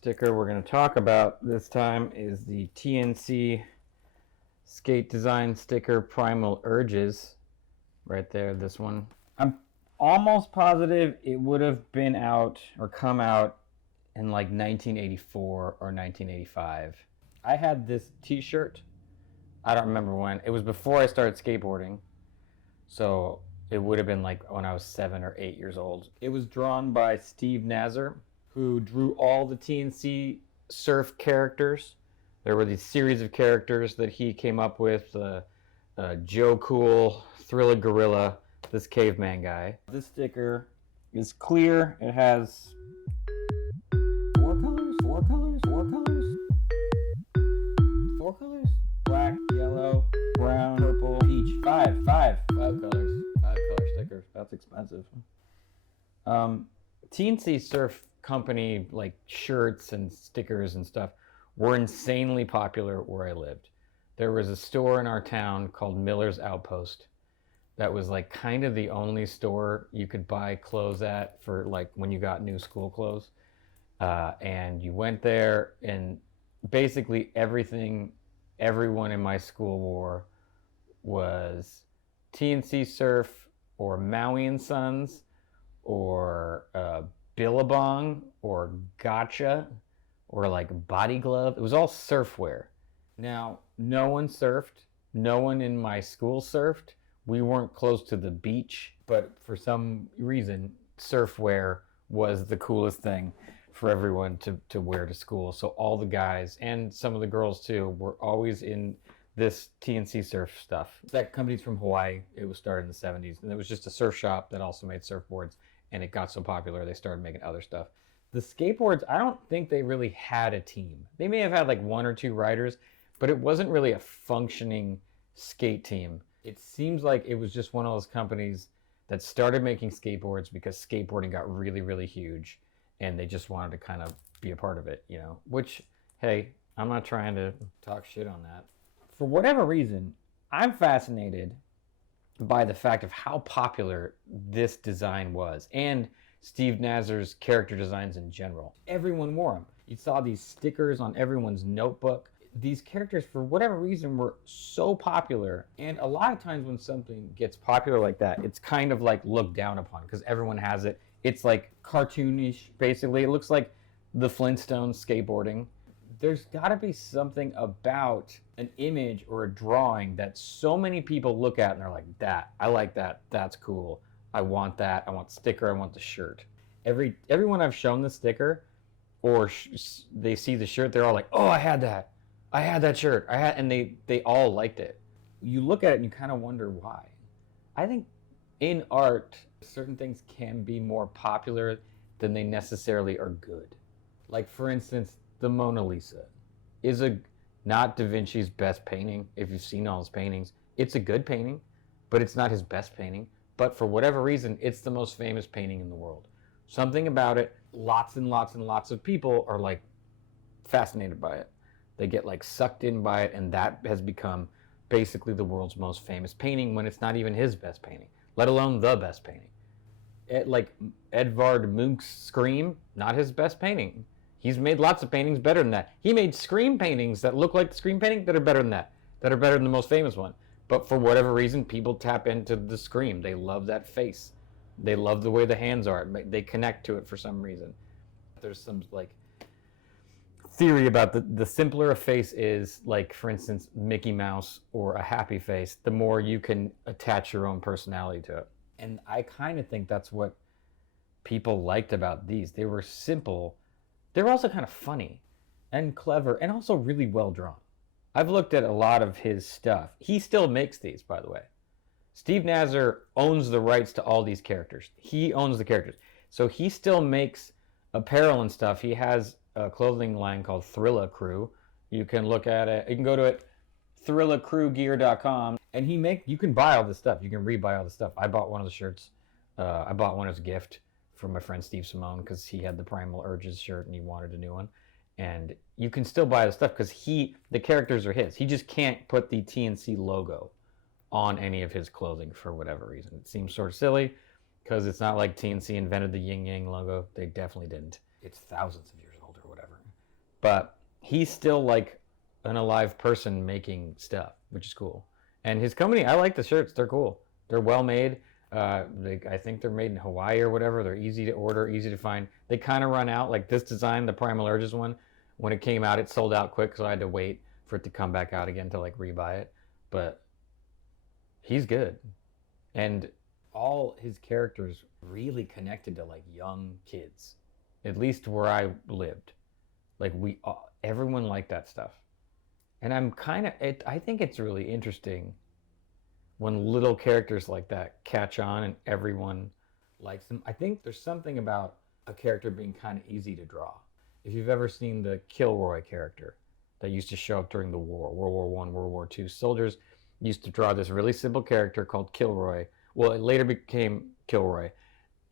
sticker we're going to talk about this time is the T&C skate design sticker PRIMAL URGES. Right there, this one. I'm almost positive it would have been out or come out in like 1984 or 1985. I had this t-shirt. I don't remember when. It was before I started skateboarding. So it would have been like when I was 7 or 8 years old. It was drawn by Steve Nazar, who drew all the T&C Surf characters. There were these series of characters that he came up with. Joe Cool, Thriller Gorilla, this caveman guy. This sticker is clear. It has four colors? Black, yellow, brown, purple, peach. Five colors. 5-color stickers. That's expensive. T&C Surf company, like shirts and stickers and stuff, were insanely popular where I lived. There was a store in our town called Miller's Outpost that was like kind of the only store you could buy clothes at for like when you got new school clothes. And you went there and basically everything everyone in my school wore was T&C Surf or Maui and Sons or Billabong or Gotcha or like Body Glove. It was all surf wear. Now, no one surfed. No one in my school surfed. We weren't close to the beach, but for some reason, surf wear was the coolest thing for everyone to wear to school. So all the guys and some of the girls too were always in this T&C Surf stuff. That company's from Hawaii. It was started in the 70s, and it was just a surf shop that also made surfboards, and it got so popular they started making other stuff. The skateboards, I don't think they really had a team. They may have had like 1 or 2 riders, but it wasn't really a functioning skate team. It seems like it was just one of those companies that started making skateboards because skateboarding got really, really huge, and they just wanted to kind of be a part of it, you know? Which, hey, I'm not trying to talk shit on that. For whatever reason, I'm fascinated by the fact of how popular this design was, and Steve Nazar's character designs in general. Everyone wore them. You saw these stickers on everyone's notebook. These characters, for whatever reason, were so popular. And a lot of times when something gets popular like that, it's kind of like looked down upon because everyone has it. It's like cartoonish, basically. It looks like the Flintstones skateboarding. There's got to be something about an image or a drawing that so many people look at and they're like, that, I like that, that's cool. I want that, I want the sticker, I want the shirt. Everyone I've shown the sticker or they see the shirt, they're all like, oh, I had that shirt, and they all liked it. You look at it and you kind of wonder why. I think in art, certain things can be more popular than they necessarily are good. Like, for instance, the Mona Lisa is not Da Vinci's best painting. If you've seen all his paintings, it's a good painting, but it's not his best painting. But for whatever reason, it's the most famous painting in the world. Something about it, lots and lots and lots of people are like fascinated by it. They get like sucked in by it, and that has become basically the world's most famous painting when it's not even his best painting, let alone the best painting. Like Edvard Munch's Scream, not his best painting. He's made lots of paintings better than that. He made Scream paintings that look like the Scream painting that are better than that, that are better than the most famous one. But for whatever reason, people tap into the Scream. They love that face. They love the way the hands are. They connect to it for some reason. There's some like theory about the simpler a face is, like for instance, Mickey Mouse or a happy face, the more you can attach your own personality to it. And I kind of think that's what people liked about these. They were simple. They were also kind of funny and clever and also really well drawn. I've looked at a lot of his stuff. He still makes these, by the way. Steve Nazar owns the rights to all these characters. He owns the characters. So he still makes apparel and stuff. He has a clothing line called Thriller Crew. You can look at it. You can go to it, thrillercrewgear.com, and you can buy all this stuff. You can rebuy all the stuff. I bought one of the shirts. I bought one as a gift from my friend Steve Simone because he had the PRIMAL URGES shirt and he wanted a new one. And you can still buy the stuff because the characters are his. He just can't put the T&C logo on any of his clothing for whatever reason. It seems sort of silly because it's not like T&C invented the yin yang logo. They definitely didn't. It's thousands of years old or whatever. but he's still like an alive person making stuff, which is cool. And his company, I like the shirts. They're cool. They're well made. I think they're made in Hawaii or whatever. They're easy to order, easy to find. They kind of run out. Like this design, the Primal Urges one, when it came out, it sold out quick, so I had to wait for it to come back out again to like rebuy it. But he's good. And all his characters really connected to like young kids, at least where I lived. Like everyone liked that stuff. And I think it's really interesting when little characters like that catch on and everyone likes them. I think there's something about a character being kind of easy to draw. If you've ever seen the Kilroy character that used to show up during the war, World War I, World War II, soldiers used to draw this really simple character called Kilroy. Well, it later became Kilroy.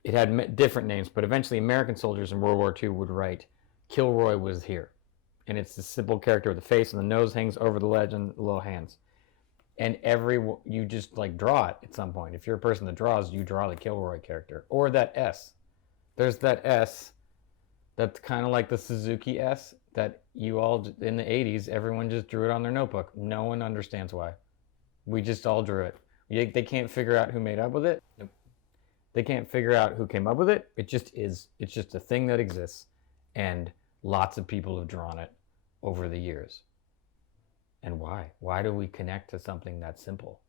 It had different names, but eventually American soldiers in World War II would write, Kilroy was here. And it's this simple character with the face and the nose hangs over the ledge and the little hands. And you just like draw it at some point. If you're a person that draws, you draw the Kilroy character. Or that S. There's that S that's kind of like the Suzuki S that you all, in the 80s, everyone just drew it on their notebook. No one understands why. We just all drew it. They can't figure out who made up with it. Nope. They can't figure out who came up with it. It just is. It's just a thing that exists. And lots of people have drawn it over the years. And why? Why do we connect to something that simple?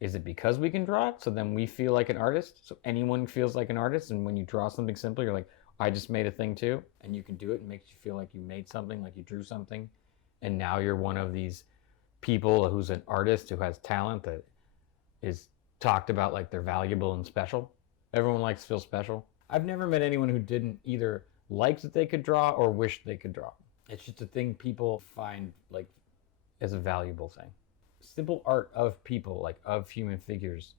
Is it because we can draw it, so then we feel like an artist? So anyone feels like an artist, and when you draw something simple, you're like, I just made a thing too, and you can do it. It makes you feel like you made something, like you drew something, and now you're one of these people who's an artist who has talent that is talked about like they're valuable and special. Everyone likes to feel special. I've never met anyone who didn't either like that they could draw or wish they could draw. It's just a thing people find like as a valuable thing. Simple art of people, like of human figures,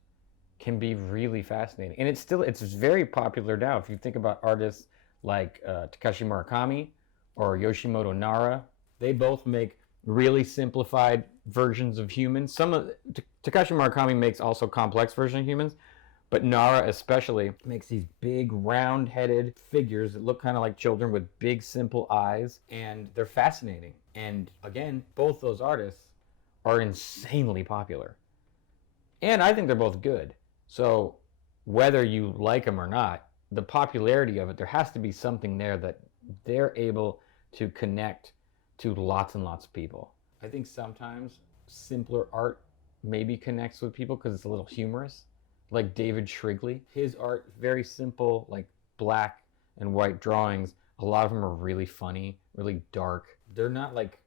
can be really fascinating. And it's very popular now. If you think about artists like Takashi Murakami or Yoshimoto Nara, they both make really simplified versions of humans. Takashi Murakami makes also complex versions of humans, but Nara especially makes these big round-headed figures that look kind of like children with big simple eyes, and they're fascinating. And again, both those artists are insanely popular. And I think they're both good. So whether you like them or not, the popularity of it, there has to be something there that they're able to connect to lots and lots of people. I think sometimes simpler art maybe connects with people because it's a little humorous. Like David Shrigley. His art, very simple, like black and white drawings. A lot of them are really funny, really dark. They're not like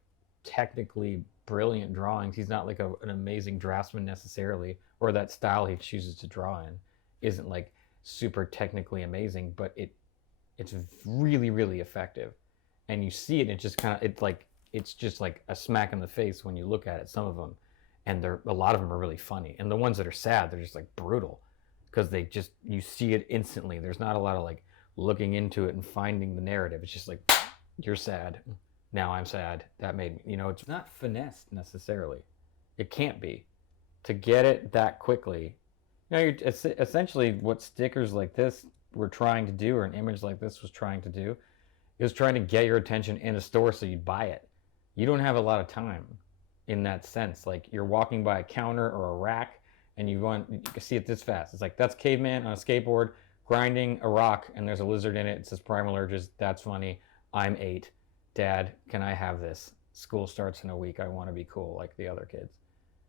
technically brilliant drawings. He's not like an amazing draftsman necessarily, or that style he chooses to draw in isn't like super technically amazing, but it's really, really effective. And you see it, and it's just like a smack in the face when you look at it, some of them. And a lot of them are really funny. And the ones that are sad, they're just like brutal because you see it instantly. There's not a lot of like looking into it and finding the narrative. It's just like, you're sad. Now I'm sad. That made me, it's not finessed necessarily. It can't be. To get it that quickly, it's essentially what stickers like this were trying to do, or an image like this was trying to do, is trying to get your attention in a store so you'd buy it. You don't have a lot of time in that sense. Like you're walking by a counter or a rack and you can see it this fast. It's like, that's caveman on a skateboard grinding a rock and there's a lizard in it. It says Primal Urges. That's funny. I'm 8. Dad, can I have this? School starts in a week. I want to be cool like the other kids.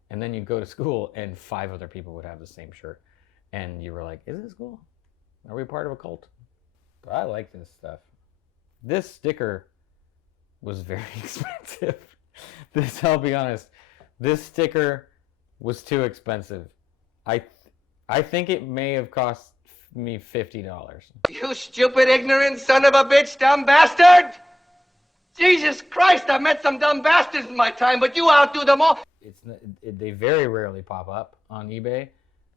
And then you'd go to school and 5 other people would have the same shirt. And you were like, is this cool? Are we part of a cult? But I like this stuff. This sticker was very expensive. I'll be honest, this sticker was too expensive. I think it may have cost me $50. You stupid, ignorant son of a bitch, dumb bastard! Jesus Christ, I've met some dumb bastards in my time, but you outdo them all. They very rarely pop up on eBay.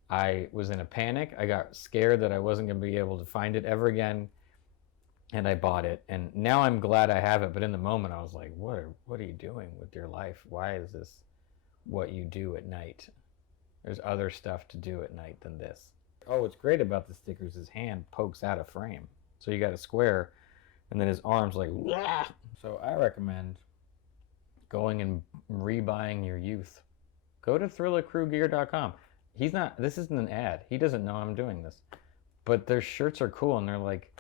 I was in a panic. I got scared that I wasn't going to be able to find it ever again. And I bought it, and now I'm glad I have it. But in the moment, I was like, "What are you doing with your life? Why is this what you do at night? There's other stuff to do at night than this." Oh, what's great about the stickers is his hand pokes out of frame, so you got a square And then his arms like, "Wah!" So I recommend going and rebuying your youth. Go to thrillercrewgear.com. This isn't an ad. He doesn't know I'm doing this. But their shirts are cool and they're like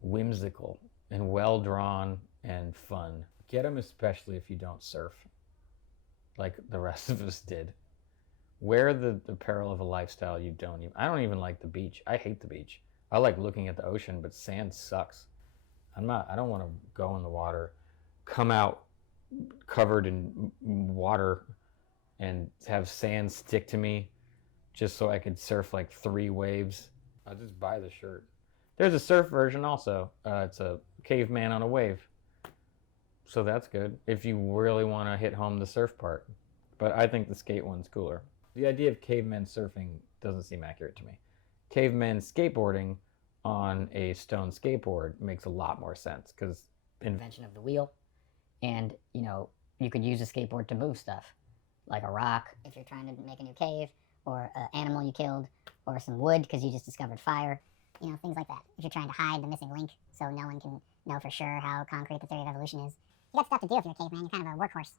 whimsical and well drawn and fun. Get them especially if you don't surf like the rest of us did. Wear the apparel of a lifestyle you don't even. I don't even like the beach. I hate the beach. I like looking at the ocean, but sand sucks. I don't want to go in the water, come out covered in water and have sand stick to me just so I could surf like 3 waves. I'll just buy the shirt. There's a surf version also. It's a caveman on a wave. So that's good if you really want to hit home the surf part. But I think the skate one's cooler. The idea of cavemen surfing doesn't seem accurate to me. Cavemen skateboarding on a stone skateboard makes a lot more sense because invention of the wheel, and you could use a skateboard to move stuff, like a rock if you're trying to make a new cave, or an animal you killed, or some wood because you just discovered fire. Things like that. If you're trying to hide the missing link so no one can know for sure how concrete the theory of evolution is. You got stuff to do if you're a caveman. You're kind of a workhorse.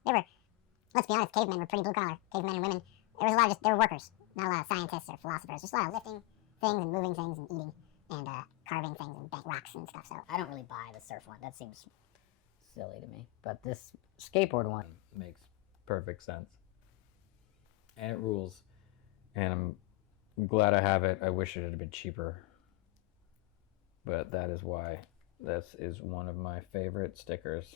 Let's be honest, cavemen were pretty blue collar. Cavemen and women. There was a lot they were workers, not a lot of scientists or philosophers. Just a lot of lifting things and moving things and eating and carving things and bank rocks and stuff. So I don't really buy the surf one. That seems silly to me. But this skateboard one makes perfect sense. And it rules. And I'm glad I have it. I wish it had been cheaper. But that is why this is one of my favorite stickers.